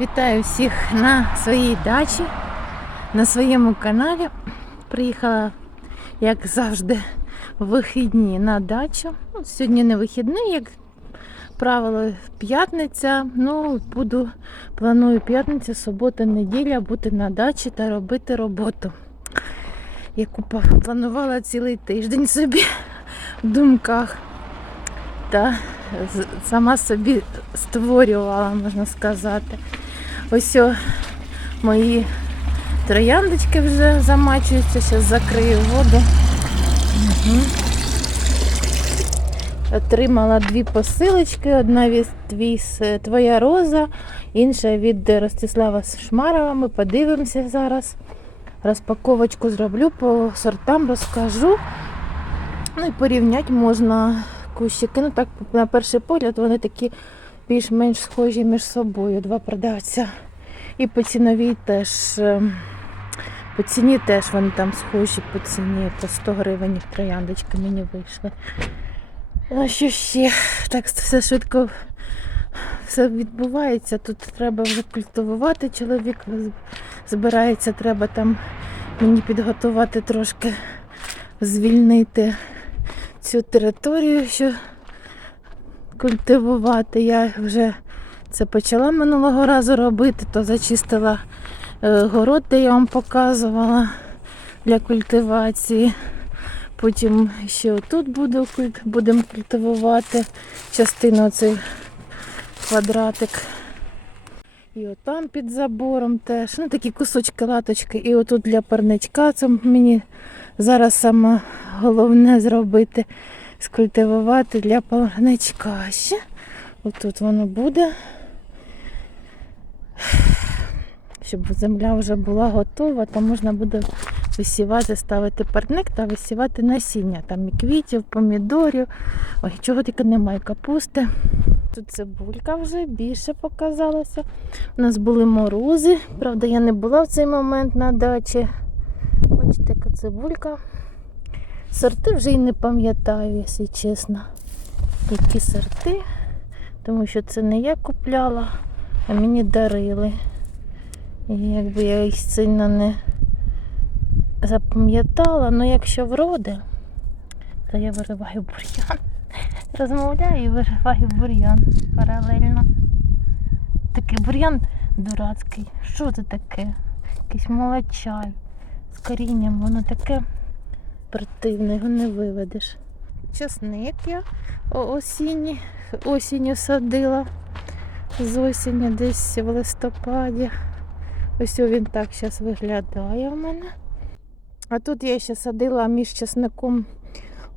Вітаю всіх на своїй дачі, на своєму каналі. Приїхала, як завжди, в вихідні на дачу. Ну, Сьогодні не вихідний, як правило, п'ятниця. Ну, буду, планую п'ятниця, субота, неділя бути на дачі та робити роботу. Яку планувала цілий тиждень собі в думках. Та сама собі створювала, можна сказати. Ось о, мої трояндочки вже замачуються, зараз закрию воду. Угу. Отримала дві посилочки. Одна від твій, твоя роза, інша від Ростислава Шмарова. Ми подивимося зараз. Розпаковочку зроблю, по сортам розкажу. Ну і порівняти можна кущики. Ну так, на перший погляд, вони такі більш-менш схожі між собою, два продавця. І по ціновій теж. ем, По ціні теж вони там схожі по ціні, по 100 гривень трояндочки мені вийшли. А що ще? Так все швидко все відбувається. Тут треба вже культивувати. Чоловік збирається, треба там мені підготувати трошки, звільнити цю територію, що культивувати. Я вже це почала минулого разу робити, то зачистила е, город, де я вам показувала для культивації. Потім ще тут буду, будемо культивувати частину цей квадратик. І отам під забором теж. Ну, такі кусочки латочки. І отут для парничка. Це мені зараз саме головне зробити, скультивувати для парничка. Ще отут воно буде. Щоб земля вже була готова, то можна буде висівати, ставити парник та висівати насіння. Там і квітів, помідорів. Ой, чого тільки немає капусти. Тут цибулька вже більше показалася. У нас були морози. Правда, я не була в цей момент на дачі. Бачите, яка цибулька. Сорти вже й не пам'ятаю, якщо чесно. Які сорти. Тому що це не я купляла, а мені дарили. І якби я їх сильно не запам'ятала, ну якщо вроде, то я вириваю бур'ян. Розмовляю і вириваю бур'ян паралельно. Такий бур'ян дурацький. Що це таке? Якийсь молочай з корінням, воно таке противне, його не виведеш. Часник я осінню садила. З осені десь в листопаді. Ось він так зараз виглядає в мене. А тут я ще садила між часником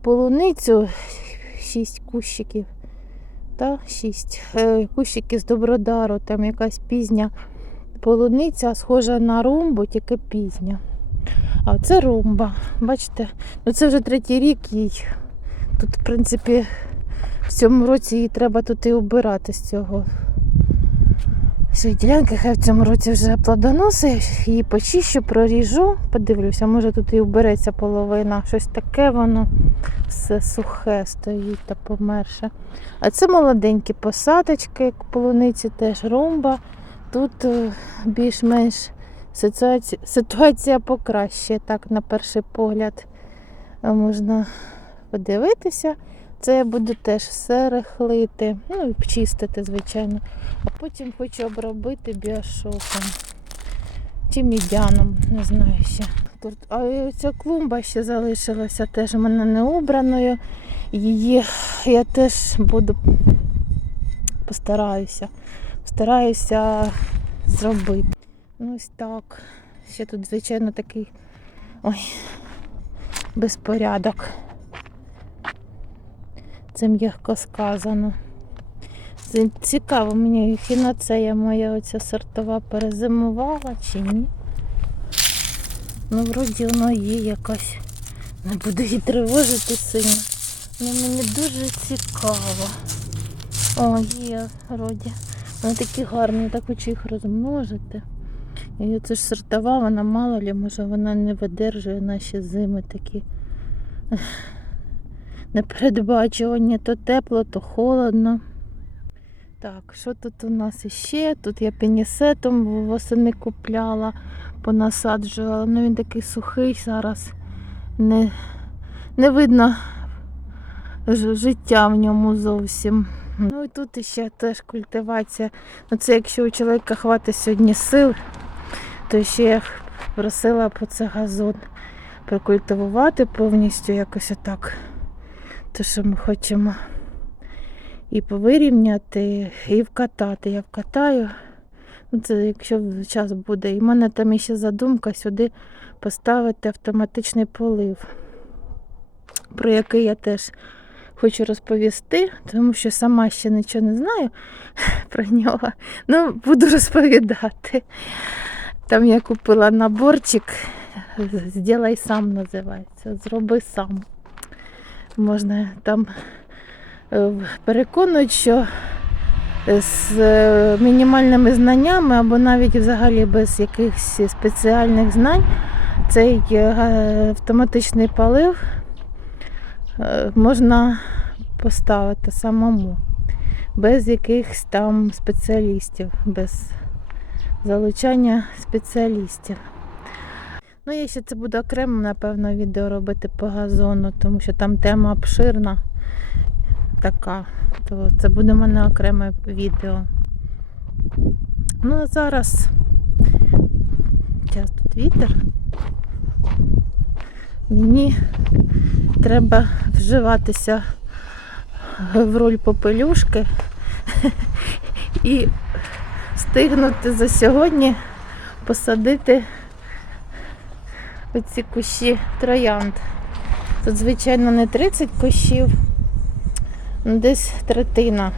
полуницю, шість кущиків. Та шість е, кущики з добродару, там якась пізня полуниця, схожа на румбу, тільки пізня. А це румба. Бачите, ну це вже третій рік їй. Тут, в принципі, в цьому році їй треба тут і убирати з цього. Цієї ділянки хай в цьому році вже плодоносить, її почищу, проріжу, подивлюся, може тут і убереться половина. Щось таке воно все сухе стоїть та померше. А це молоденькі посадочки, як полуниці теж румба. Тут е, більш-менш ситуація, ситуація покраще, так на перший погляд можна подивитися. Це я буду теж все рихлити, ну і чистити, звичайно. А потім хочу обробити біошоком. Чи мідяном, не знаю ще. Тут, а ця клумба ще залишилася теж у мене не убраною. Її я теж буду постараюся. Постараюся зробити. Ну, ось так. Ще тут, звичайно, такий ой, безпорядок. Це м'яко сказано. Це цікаво мені, хіноцея моя оця сортова перезимувала чи ні. Ну, вроді воно є якась. Не буду її тривожити сильно. Ну, мені дуже цікаво. О, є, вроді. Вони такі гарні, так хочу їх розмножити. І це ж сортова, вона мало ли, може вона не видержує наші зими такі непередбачувані, то тепло, то холодно. Так, що тут у нас іще? Тут я пенісетом восени купляла, понасаджувала. Ну він такий сухий зараз. Не, не видно життя в ньому зовсім. Ну і тут іще теж культивація. Ну це якщо у чоловіка хватить сьогодні сил, то ще я просила по це газон прокультивувати повністю якось отак. То, що ми хочемо і повирівняти, і вкатати. Я вкатаю. Ну, Це якщо час буде. І в мене там ще задумка сюди поставити автоматичний полив, про який я теж хочу розповісти, тому що сама ще нічого не знаю про нього. Ну, буду розповідати. Там я купила наборчик, «Зділай сам називається. Зроби сам. Можна там е, переконують, що з е, мінімальними знаннями або навіть взагалі без якихось спеціальних знань цей е, автоматичний полив е, можна поставити самому, без якихось там спеціалістів, без залучання спеціалістів. Ну, я ще це буду окремо, напевно, відео робити по газону, тому що там тема обширна така. То це буде в мене окреме відео. Ну, а зараз зараз тут вітер. Мені треба вживатися в роль попелюшки і встигнути за сьогодні посадити оці кущі троянд. Тут, звичайно, не 30 кущів, ну, десь третина,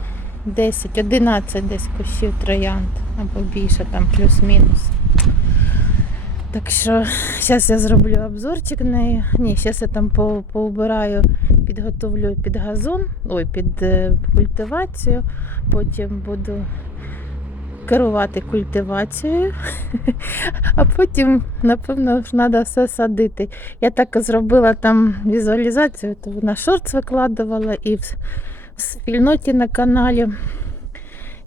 10, 11 десь кущів троянд або більше, там плюс-мінус. Так що зараз я зроблю обзорчик неї. Ні, зараз я там по- поубираю, підготовлю під газон, ой, під е, культивацію. Потім буду керувати культивацією, а потім, напевно, ж треба все садити. Я так зробила там візуалізацію, то на шортс викладувала і в, спільноті на каналі.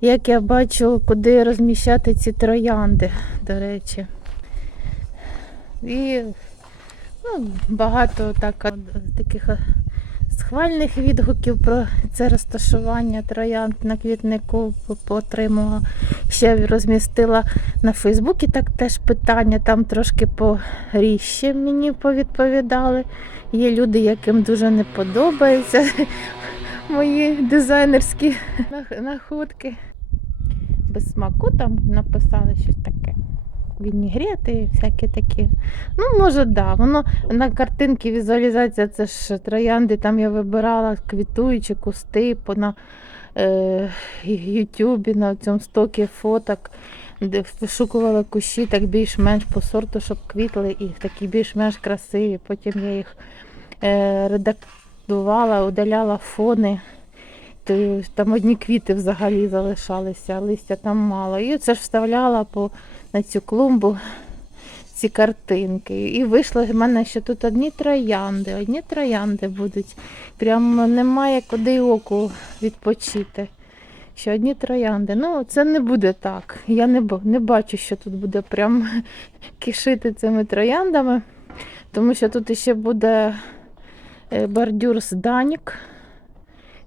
Як я бачу, куди розміщати ці троянди, до речі. І ну, багато так, таких схвальних відгуків про це розташування троянд на квітнику по- отримала. Ще розмістила на Фейсбуці так теж питання, там трошки поріжче мені повідповідали. Є люди, яким дуже не подобаються мої дизайнерські нах- находки. Без смаку там написали щось таке. Вінігрети, всякі такі. Ну, може, да. Воно на картинці візуалізація, це ж троянди, там я вибирала квітуючі кусти по на е, на цьому стокі фоток, де вишукувала кущі так більш-менш по сорту, щоб квітли і такі більш-менш красиві. Потім я їх е, редактувала, удаляла фони. Там одні квіти взагалі залишалися, листя там мало. І це ж вставляла по, на цю клумбу ці картинки. І вийшло в мене, що тут одні троянди, одні троянди будуть. Прямо немає куди оку відпочити. Що одні троянди. Ну, це не буде так. Я не, не бачу, що тут буде прям кишити цими трояндами, тому що тут ще буде е, бордюр з данік.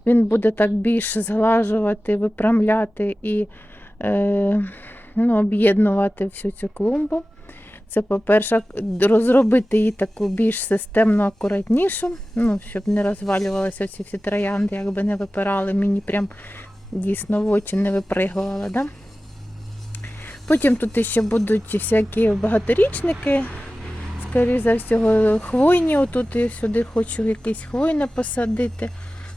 Він буде так більш зглажувати, випрямляти і е, ну, об'єднувати всю цю клумбу. Це, по-перше, розробити її таку більш системно акуратнішу, ну, щоб не розвалювалися ці всі троянди, якби не випирали, мені прям дійсно в очі не випригували. Да? Потім тут ще будуть всякі багаторічники, скоріше за всього, хвойні. Отут я сюди хочу якісь хвойне посадити.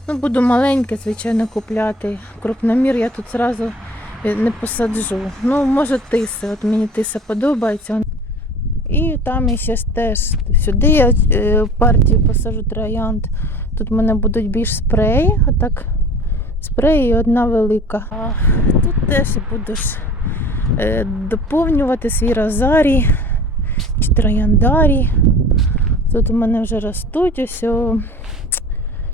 Ну, буду маленьке, звичайно, купляти. Крупномір я тут зразу не посаджу. Ну, може, тиси. От мені тиса подобається. І там ще теж сюди я е, партію посажу троянд. Тут в мене будуть більш спреї, отак спреї і одна велика. А тут теж ж е, доповнювати свій розарій чи трояндарій. Тут у мене вже ростуть ось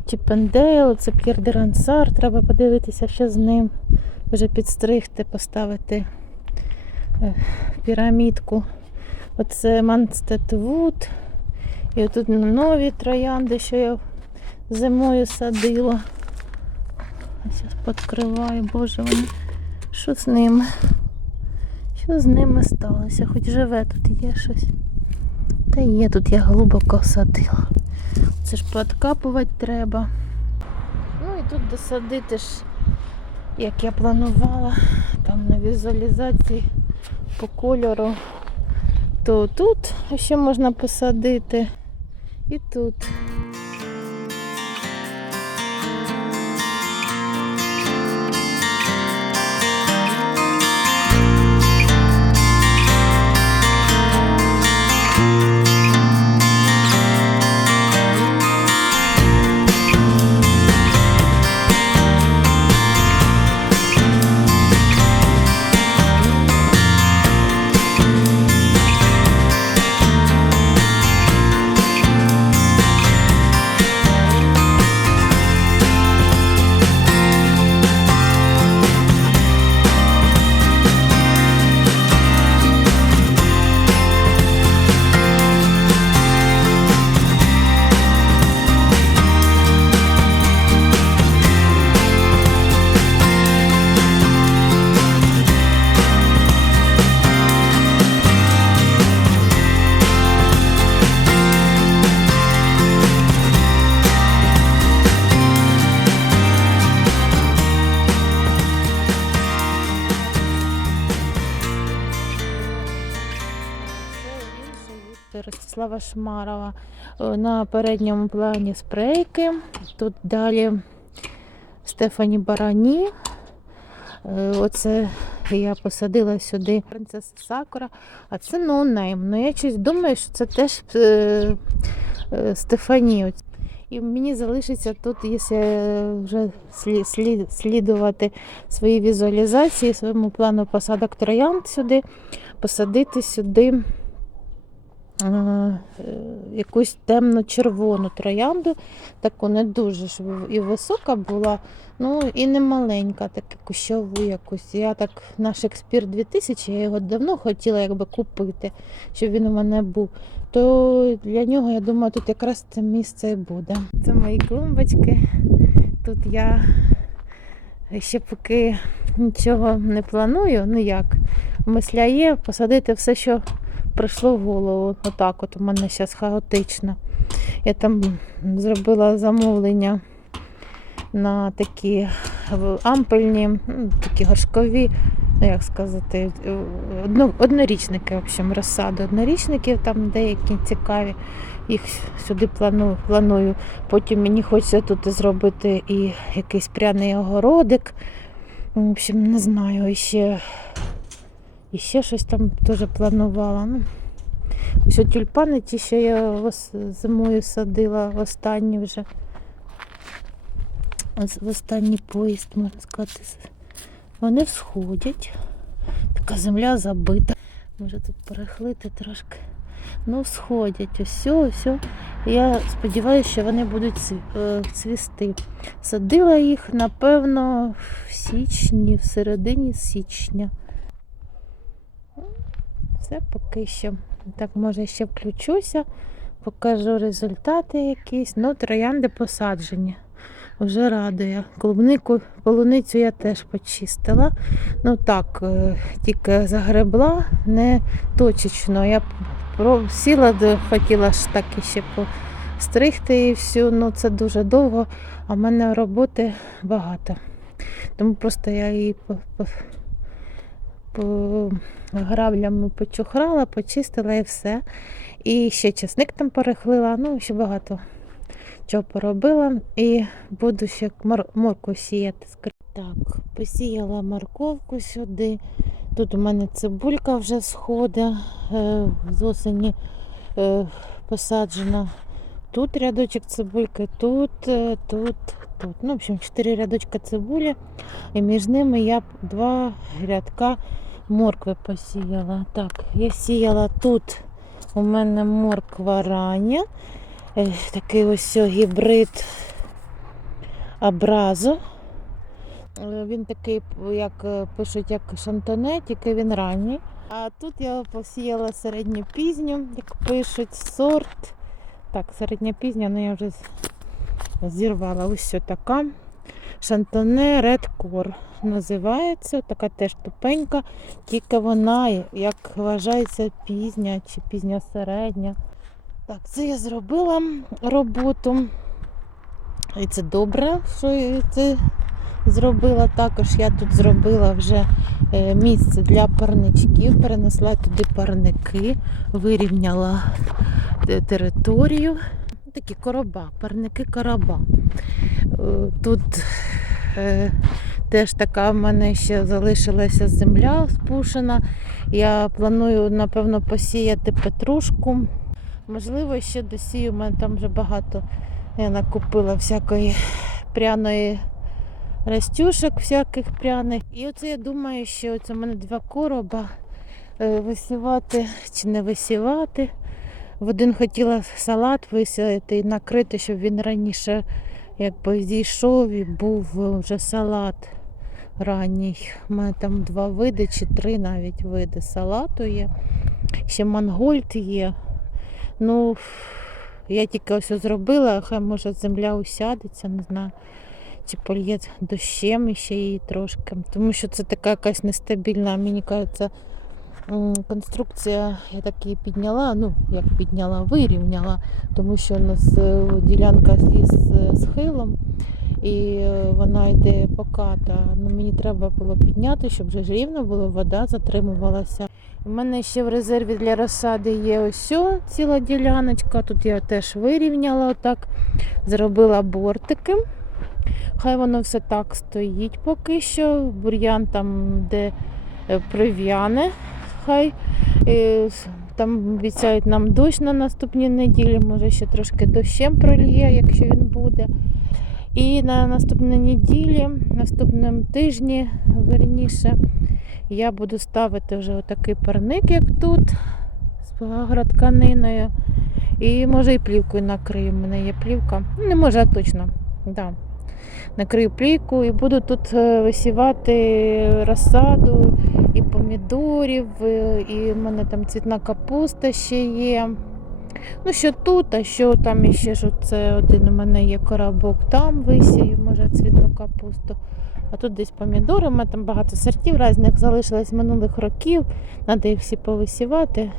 Чіпендейл, це П'єр де Рансар, треба подивитися, що з ним. Вже підстригти, поставити е, пірамідку. Оце Манстед Вуд. І тут нові троянди, що я зимою садила. Зараз підкриваю, боже вони. Що з ними? Що з ними сталося? Хоч живе тут є щось. Та є, тут я глибоко садила. Це ж подкапувати треба. Ну і тут досадити ж, як я планувала, там на візуалізації по кольору, то тут ще можна посадити і тут. Це Шмарова. Е, На передньому плані спрейки. Тут далі Стефані Барані. Е, Оце я посадила сюди принцеса Сакура, а це ноунейм. Ну я щось думаю, що це теж е, е, Стефані. І мені залишиться тут, якщо вже слід- слідувати своїй візуалізації, своєму плану посадок троянд сюди, посадити сюди якусь темно-червону троянду, таку не дуже щоб і висока була, ну і не маленька, таку кущову якусь. Я так на Шекспір 2000, я його давно хотіла якби купити, щоб він у мене був. То для нього, я думаю, тут якраз це місце і буде. Це мої клумбочки. Тут я ще поки нічого не планую, ну як, мисля є посадити все, що прийшло в голову. Отак от у мене зараз хаотично. Я там зробила замовлення на такі ампельні, ну, такі горшкові, ну як сказати, е, однорічники, в общем, розсаду однорічників, там деякі цікаві. Їх сюди планую, планую. Потім мені хочеться тут зробити і якийсь пряний огородик. В общем, не знаю, ще, і ще щось там теж планувала. Ну, ось тюльпани, ті, що я зимою садила, останні вже. В останній поїзд, можна сказати. Вони всходять. Така земля забита. Може тут перехлити трошки. Ну, сходять. Ось, ось. Я сподіваюся, що вони будуть е, цвісти. Садила їх, напевно, в січні, в середині січня. Все поки що. Так, може, ще включуся, покажу результати якісь. Ну, троянди посаджені. Вже радує. Клубнику, полуницю я теж почистила. Ну так, е, тільки загребла, не точечно. Я сіла, хотіла ж так іще постригти і всю. Ну це дуже довго, а в мене роботи багато. Тому просто я її граблями почухрала, почистила і все. І ще чесник там перехлила, ну ще багато чого поробила. І буду ще мор- моркву сіяти. Так, посіяла морковку сюди. Тут у мене цибулька вже сходить е, з осені е, посаджена. Тут рядочок цибульки, тут, е, тут, тут. Ну, в общем, чотири рядочка цибулі. І між ними я два рядка моркви посіяла. Так, я сіяла тут. У мене морква рання. Е, Такий ось гібрид абразо. Е, Він такий, як е, пишуть, як шантоне, тільки він ранній. А тут я посіяла середньопізню, як пишуть, сорт. Так, середньопізня, ну я вже зірвала. Ось така. Шантоне Red Core називається. Така теж тупенька, тільки вона, як вважається, пізня чи пізня середня. Так, це я зробила роботу. І це добре, що це зробила. Також я тут зробила вже е, місце для парничків, перенесла туди парники, вирівняла е, територію. Такі короба, парники короба. Тут е, теж така в мене ще залишилася земля спушена. Я планую, напевно, посіяти петрушку. Можливо, ще досію, у мене там вже багато я накупила всякої пряної растюшок, всяких пряних. І оце я думаю, що це в мене два короба е, висівати чи не висівати. В один хотіла салат висіяти і накрити, щоб він раніше якби зійшов і був вже салат ранній. У мене там два види чи три навіть види салату є. Ще мангольд є. Ну, я тільки ось зробила, хай може земля усядеться, не знаю, чи польє дощем ще її трошки. Тому що це така якась нестабільна, мені кажеться, конструкція, я так її підняла, ну, як підняла, вирівняла, тому що у нас е, ділянка із схилом. І е, вона йде поката. Ну, мені треба було підняти, щоб вже рівно було, вода затримувалася. У мене ще в резерві для розсади є ось ціла діляночка. Тут я теж вирівняла отак, зробила бортики. Хай воно все так стоїть поки що. Бур'ян там, де е, прив'яне. Хай там обіцяють нам дощ на наступній неділі, може ще трошки дощем прольє, якщо він буде. І на наступній неділі, наступному тижні, верніше, я буду ставити вже отакий парник, як тут, з агротканиною. І може і плівкою накрию. У мене є плівка. Ну, Не може, а точно. Да. Накрию плівку і буду тут е, висівати розсаду і помідорів, е, і в мене там цвітна капуста ще є. Ну, що тут, а що там іще ж це один у мене є коробок, там висію, може, цвітну капусту. А тут десь помідори, у мене там багато сортів різних залишилось минулих років. Треба їх всі повисівати.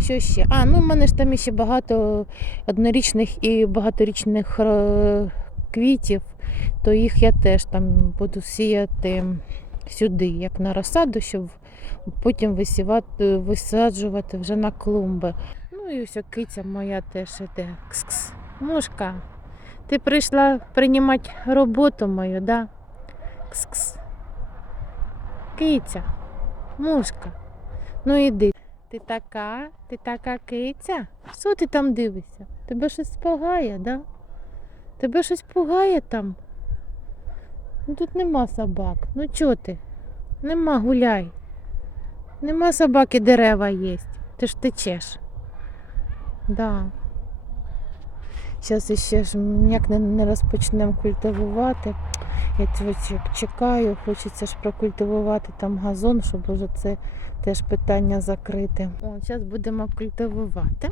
Що ще? А, ну в мене ж там ще багато однорічних і багаторічних е, квітів, то їх я теж там буду сіяти сюди, як на розсаду, щоб потім висівати, висаджувати вже на клумби. Ну і ось киця моя теж іде. Кс-кс. Мушка, ти прийшла приймати роботу мою, да? Кс-кс. Киця, мушка, ну іди. Ти така, ти така киця? Що ти там дивишся? Тебе щось пугає, да? Тебе щось пугає там? Ну тут нема собак. Ну чого ти? Нема, гуляй. Нема собаки, дерева єсть. Ти ж течеш. Да. Зараз ще ж ніяк не, не розпочнемо культивувати. Я цього чекаю, хочеться ж прокультивувати там газон, щоб уже це теж питання закрити. О, зараз будемо культивувати.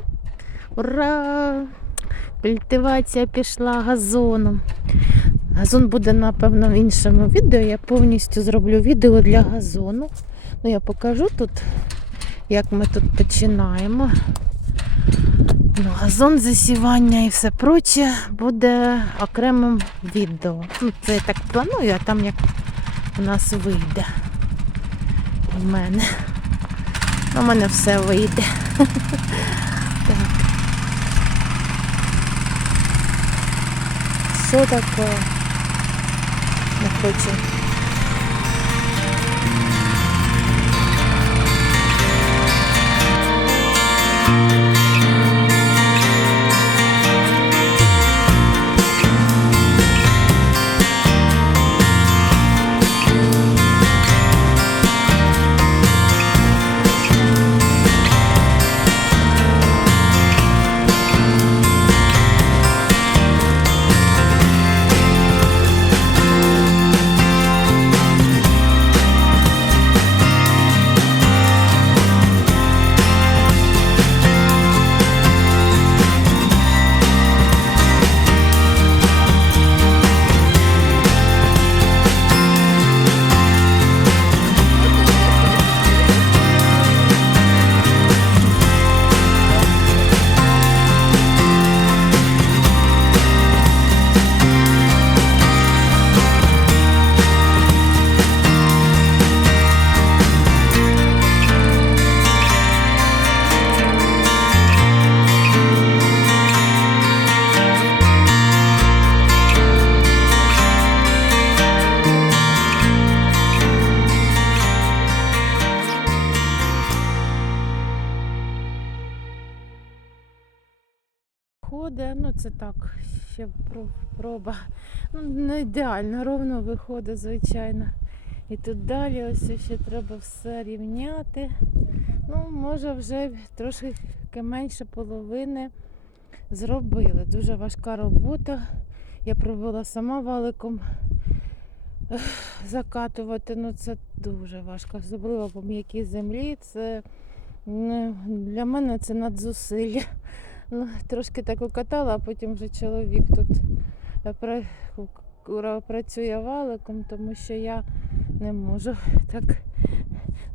Ура! Культивація пішла газоном. Газон буде, напевно, в іншому відео. Я повністю зроблю відео для газону. Ну, я покажу тут, як ми тут починаємо. Ну, газон засівання і все проче буде окремим відео. Ну, це я так планую, а там як у нас вийде. У мене. У мене все вийде. Так. Що так Не хочу. Це так, ще проба. Ну, не ідеально, ровно виходить, звичайно. І тут далі ось ще треба все рівняти. Ну, може, вже трошки менше половини зробили. Дуже важка робота. Я пробувала сама валиком закатувати. Ну це дуже важко. Особливо по м'якій землі. Це ну, для мене це надзусилля. Ну, трошки так укатала, а потім вже чоловік тут е, працює валиком, тому що я не можу так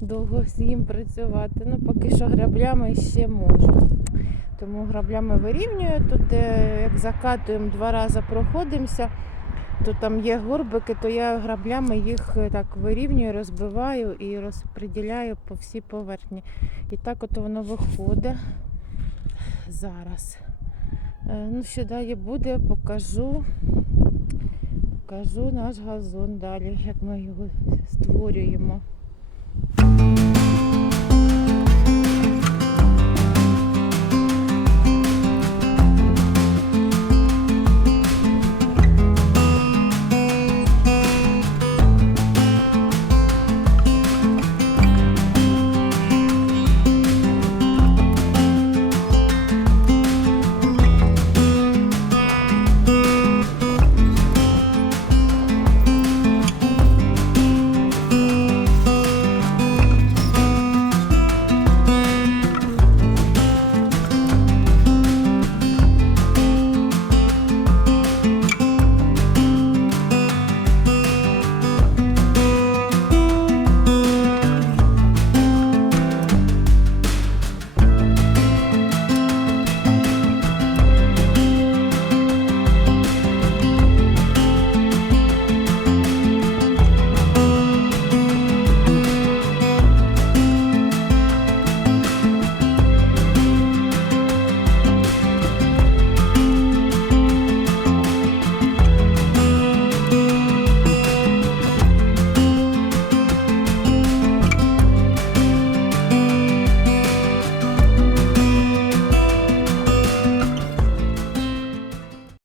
довго з ним працювати. Ну, поки що граблями ще можу. Тому граблями вирівнюю. Тут, як закатуємо, два рази проходимося, то там є горбики, то я граблями їх е, так вирівнюю, розбиваю і розподіляю по всій поверхні. І так от воно виходить зараз. Е, Ну, що далі буде, покажу. Покажу наш газон далі, як ми його створюємо.